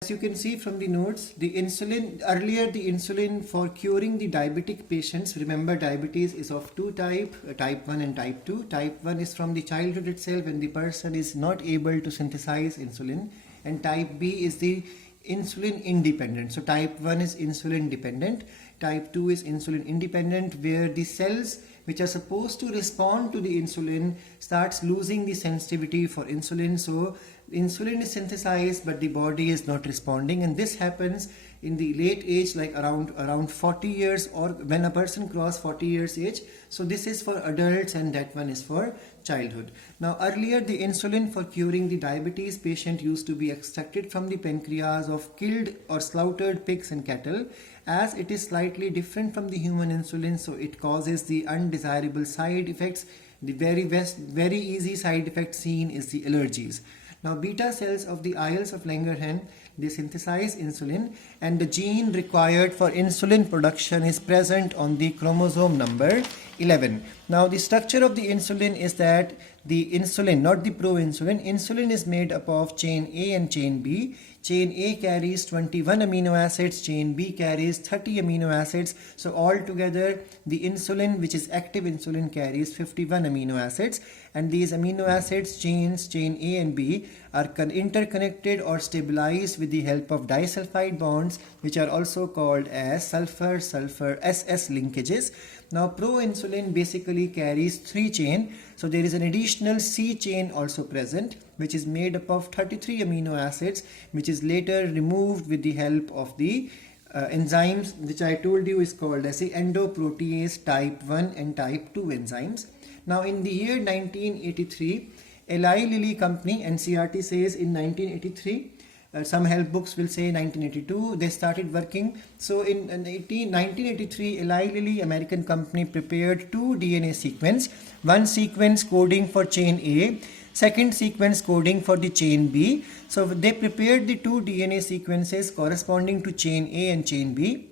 As you can see from the notes, the insulin for curing the diabetic patients, remember diabetes is of two types, type 1 and type 2. Type 1 is from the childhood itself when the person is not able to synthesize insulin, and type B is the insulin independent. So type 1 is insulin dependent, type 2 is insulin independent, where the cells which are supposed to respond to the insulin starts losing the sensitivity for insulin. So insulin is synthesized but the body is not responding, and this happens in the late age, like around 40 years, or when a person crosses 40 years age. So this is for adults and that one is for childhood. Now earlier, the insulin for curing the diabetes patient used to be extracted from the pancreas of killed or slaughtered pigs and cattle. As it is slightly different from the human insulin, so it causes the undesirable side effects. The very easy side effect seen is the allergies. Now beta cells of the islets of Langerhans, they synthesize insulin, and the gene required for insulin production is present on the chromosome number 11. Now the structure of the insulin is that the insulin, not the proinsulin, insulin is made up of chain A and chain B. Chain A carries 21 amino acids, chain B carries 30 amino acids. So altogether the insulin, which is active insulin, carries 51 amino acids, and these amino acids chains, chain A and B, are interconnected or stabilized with the help of disulfide bonds, which are also called as sulfur-sulfur SS linkages. Now proinsulin basically carries 3 chain, so there is an additional C chain also present, which is made up of 33 amino acids, which is later removed with the help of the enzymes, which I told you is called as the endoprotease type 1 and type 2 enzymes. Now in the year 1983, Eli Lilly company, NCERT says in 1983, some help books will say 1982, they started working. So in 1983, Eli Lilly, American company, prepared 2 DNA sequence, one sequence coding for chain A, second sequence coding for the chain B. So they prepared the 2 DNA sequences corresponding to chain A and chain B,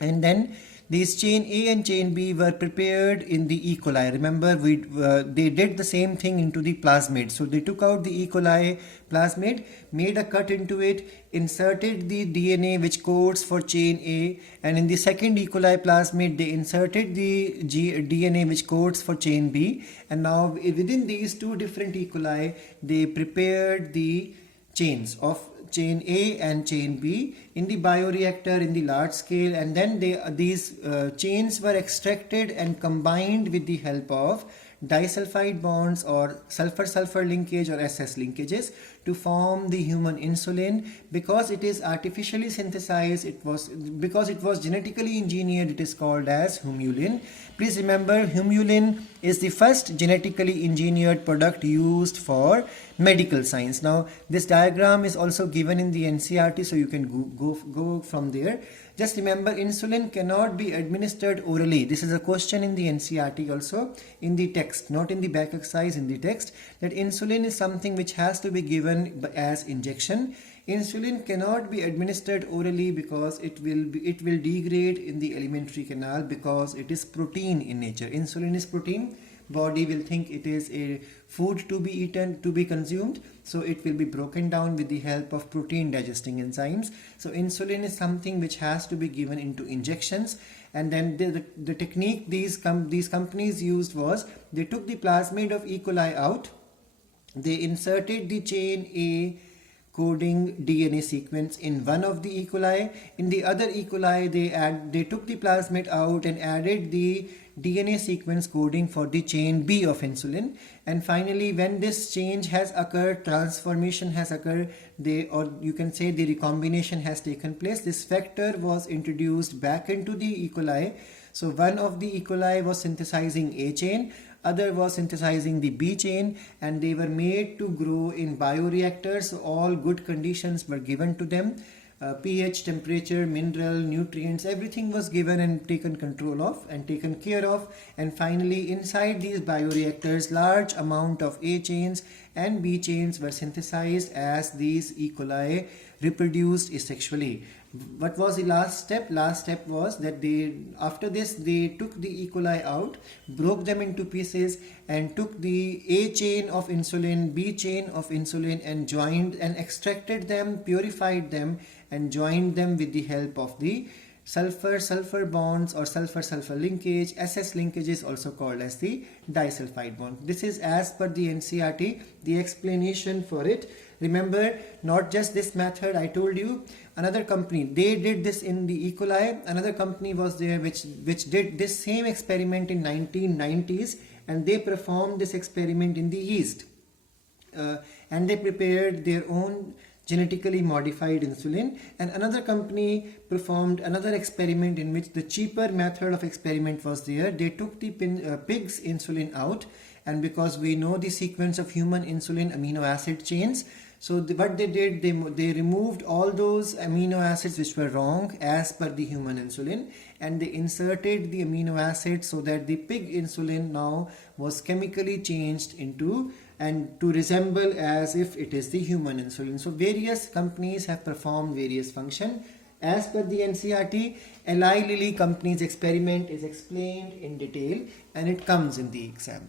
and then these chain A and chain B were prepared in the E. coli. Remember, they did the same thing into the plasmid. So they took out the E. coli plasmid, made a cut into it, inserted the DNA which codes for chain A, and in the second E. coli plasmid they inserted the DNA which codes for chain B, and now within these 2 different E. coli they prepared the chains of chain A and chain B in the bioreactor in the large scale, and then these chains were extracted and combined with the help of disulfide bonds or sulfur-sulfur linkage or SS linkages to form the human insulin. Because it is artificially synthesized, because it was genetically engineered, it is called as humulin. Please remember, humulin is the first genetically engineered product used for medical science. Now this diagram is also given in the NCERT, so you can go from there. Just remember, insulin cannot be administered orally. This is a question in the NCERT also, in the text, not in the back exercise, in the text, that insulin is something which has to be given as injection. Insulin cannot be administered orally because it will degrade in the alimentary canal, because it is protein in nature. Insulin is protein. Body will think it is a food to be eaten, to be consumed, so it will be broken down with the help of protein digesting enzymes. So insulin is something which has to be given into injections, and then the technique these companies used was, they took the plasmid of E. coli out, they inserted the chain A coding DNA sequence in one of the E. coli. In the other E. coli, they took the plasmid out and added the DNA sequence coding for the chain B of insulin. And finally, when this change has occurred, transformation has occurred, or you can say the recombination has taken place, this factor was introduced back into the E. coli. So one of the E. coli was synthesizing A chain, other was synthesizing the B chain, and they were made to grow in bioreactors. So all good conditions were given to them. pH, temperature, mineral, nutrients, everything was given and taken control of and taken care of. And finally, inside these bioreactors, large amount of A chains and B chains were synthesized as these E. coli reproduced asexually. What was the last step? Last step was that after this they took the E. coli out, broke them into pieces, and took the A chain of insulin, B chain of insulin, and joined and extracted them, purified them, and joined them with the help of the sulfur bonds or sulfur linkage. SS linkage is also called as the disulfide bond. This is as per the NCERT, the explanation for it. Remember, not just this method, I told you another company, they did this in the E. coli. Another company was there which did this same experiment in 1990s, and they performed this experiment in the yeast, and they prepared their own genetically modified insulin. And another company performed another experiment in which the cheaper method of experiment was there. They took the pig's insulin out, and because we know the sequence of human insulin amino acid chains, so what they did, they removed all those amino acids which were wrong as per the human insulin, and they inserted the amino acids so that the pig insulin now was chemically changed into and to resemble as if it is the human insulin. So various companies have performed various function. As per the NCERT, Eli Lilly company's experiment is explained in detail, and it comes in the exams.